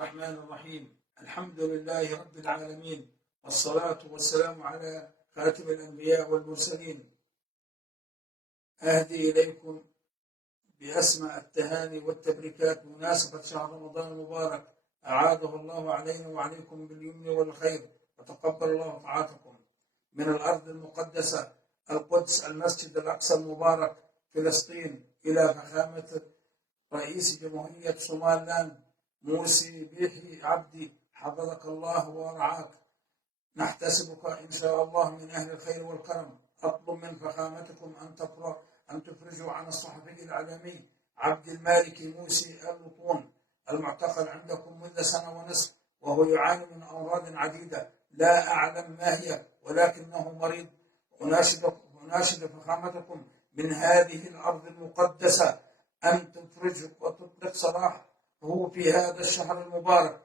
الرحمن الرحيم. الحمد لله رب العالمين، والصلاة والسلام على خاتم الأنبياء والمرسلين. أهدي إليكم بأسمى التهاني والتبريكات بمناسبة شهر رمضان المبارك، أعاده الله علينا وعليكم باليمن والخير، وتقبل الله طاعتكم. من الأرض المقدسة القدس، المسجد الأقصى المبارك، فلسطين، إلى فخامة رئيس جمهورية صوماليلاند موسي بيحي عبدي، حفظك الله ورعاك. نحتسبك إن شاء الله من أهل الخير والكرم. أطلب من فخامتكم أن تفرجوا عن الصحفي الإعلامي عبد المالك موسي الوطون، المعتقل عندكم منذ سنة ونصف، وهو يعاني من أمراض عديدة لا أعلم ما هي، ولكنه مريض. أناشد فخامتكم من هذه الأرض المقدسة أن تفرج وتطلق سراحه في هذا الشهر المبارك،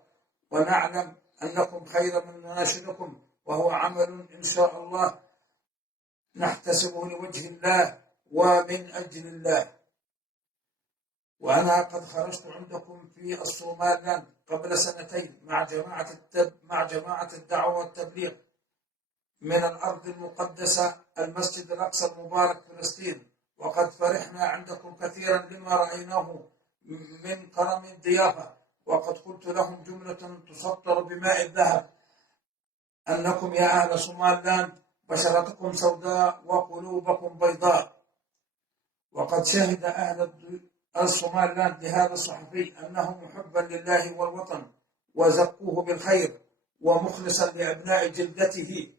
ونعلم أنكم خير من نناشدكم، وهو عمل إن شاء الله نحتسبه لوجه الله ومن أجل الله. وأنا قد خرجت عندكم في الصوماليلاند قبل سنتين مع جماعة الدعوة والتبليغ من الأرض المقدسة المسجد الأقصى المبارك فلسطين، وقد فرحنا عندكم كثيرا لما رأيناه من كرم الضيافة، وقد قلت لهم جملة تسطر بماء الذهب: أنكم يا أهل صوماليلاند بشرتكم سوداء وقلوبكم بيضاء. وقد شهد أهل الصوماليلاند لهذا الصحفي أنه محبا لله والوطن، وزكوه بالخير ومخلصا لأبناء جلدته.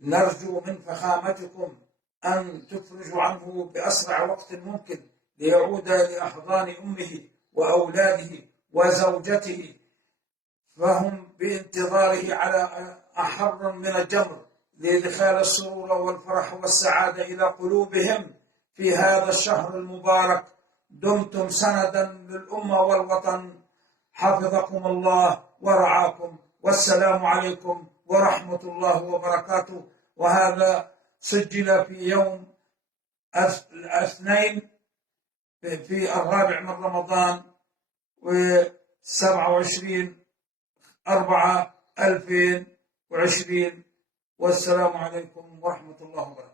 نرجو من فخامتكم أن تفرجوا عنه بأسرع وقت ممكن ليعود لأحضان أمه وأولاده وزوجته، فهم بانتظاره على أحر من الجمر لإدخال السرور والفرح والسعادة إلى قلوبهم في هذا الشهر المبارك. دمتم سندا للأمة والوطن، حفظكم الله ورعاكم، والسلام عليكم ورحمة الله وبركاته. وهذا سجل في يوم الاثنين في 4 من رمضان و27/4/2020. والسلام عليكم ورحمة الله وبركاته.